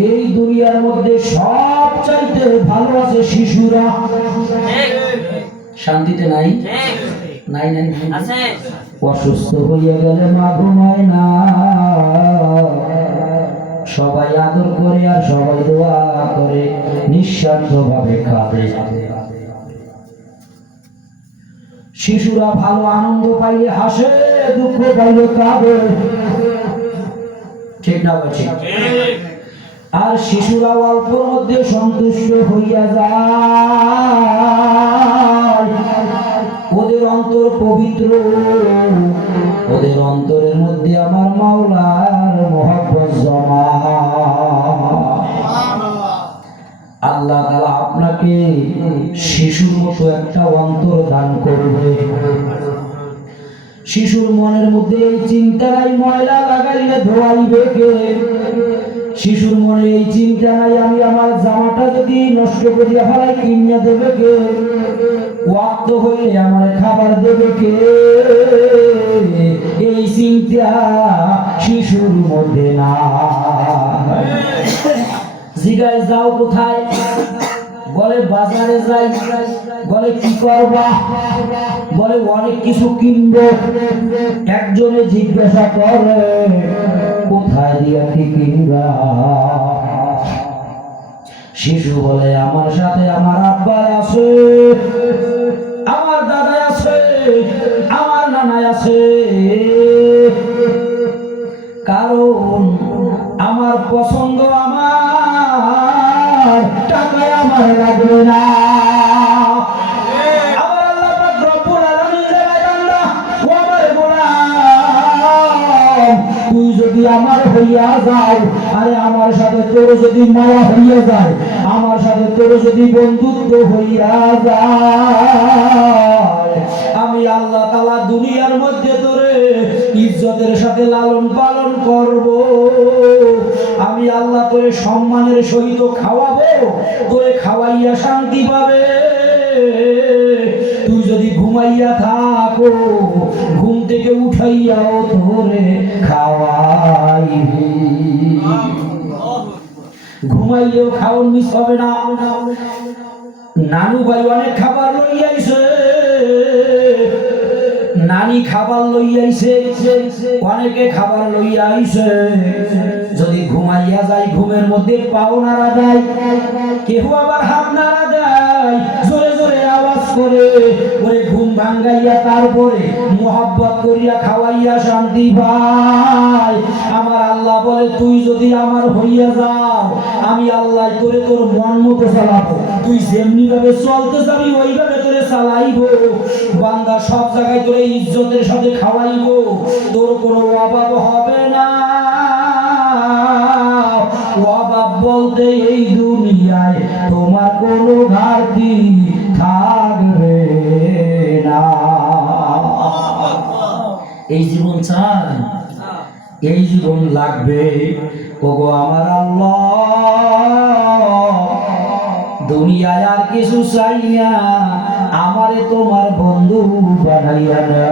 এই দুনিয়ার মধ্যে সবচাইতে ভালো আছে শিশুরা। শান্তিতে নাই নাই নাই আছে। অসুস্থ হইয়া গেলে মা ঘুমায় না, সবাই আদর করে আর সবাই দোয়া করে, নিঃস্বার্থ ভাবে কাঁদে। শিশুরা ভালো আনন্দ পাইলে হাসে, দুঃখ পাইলে কাঁদে, ঠিক না বলছি? আর শিশুরা অল্পের মধ্যে সন্তুষ্ট হইয়া যায়, ওদের অন্তর পবিত্র, ওদের অন্তরের মধ্যে আমার মাওলার মহব্বত জমা। আল্লাহ তাআলা আপনাকে শিশুর মতো একটা অন্তর দান করবে। শিশুর মনের মধ্যে এই চিন্তা নাই ময়লা লাগাইলে ধোয়াইবে কে। শিশুর মনে এই চিন্তা নাই আমি আমার জামাটা যদি নষ্ট করিয়া ফেলাই কিনিয়া দেবে কে, ওয়াক্ত হইলে আমার খাবার দেবে কে। এই চিন্তা শিশুর মধ্যে না। জিগায় যাও কোথায়, বলে বাজারে যাই, বলে কি করবা, বলে অনেক কিছু কিনবো। একজনে জিজ্ঞাসা করে কোথায় দিয়া কি কিনবা। শিশু বলে আমার সাথে আমার আব্বা আছে, আমার দাদা আছে, আমার নানা আছে, কারণ আমার পছন্দ আমার, টাকায় আমার লাগবে না। আমার আল্লাহ পাক রব্বুল আলামিন জানায় বান্দা ও আমার গোলাম, তুই যদি আমার হইয়া যাও, আরে আমার সাথে তোর যদি মায়া হইয়া যায়, আমার সাথে তোর যদি বন্ধুত্ব হইয়া যায়, আমি আল্লাহ তাআলা দুনিয়ার মধ্যে তোরে ইজ্জতের সাথে লালন পালন করব। আমি আল্লাহ তোরে সম্মানের সহিত খাওয়াবো, তোরে খাওয়াইয়া শান্তি পাবে। তুই যদি ঘুমাইয়া থাকো, ঘুম থেকে উঠাইয়াও তোরে খাওয়াইবি। ঘুমাইলেও খাওয়ার মিস হবে না। নানু ভাই অনেক খাবার লইয়াইছে, নানি খাবার লইয়াইছে, অনেকে খাবার লইয়া আইছে। যদি ঘুমাইয়া যায় ঘুমের মধ্যে পাও নাড়া দেয়, কেহ আবার হাত নাড়া দেয়, জোরে জোরে আওয়াজ করে, ওরে ঘুম ভাঙ্গাইয়া তারপরে মোহাব্বত করিয়া খাওয়াইয়া শান্তি পায়। আমার আল্লাহ বলে তুই যদি আমার হইয়া যাও, আমি আল্লাহ তোরে তোর মন মতো চালাবো। তুই যেমনি ভাবে চলতে যাবি ওইভাবে তোরে চালাইবো। বান্দা সব জায়গায় তোরে ইজ্জতের সাথে খাওয়াইবো, তোর কোনো অভাব হবে না। অভাব বলতে এই দুনিয়ায় তোমার কোনো ঘাটতি থাকবে না। এই জীবন চান, এই জীবন লাগবে। ওগো আমার আল্লাহ, দুনিয়ায় আর কিছু চাই না, আমারে তোমার বন্ধু বানাইয়া না।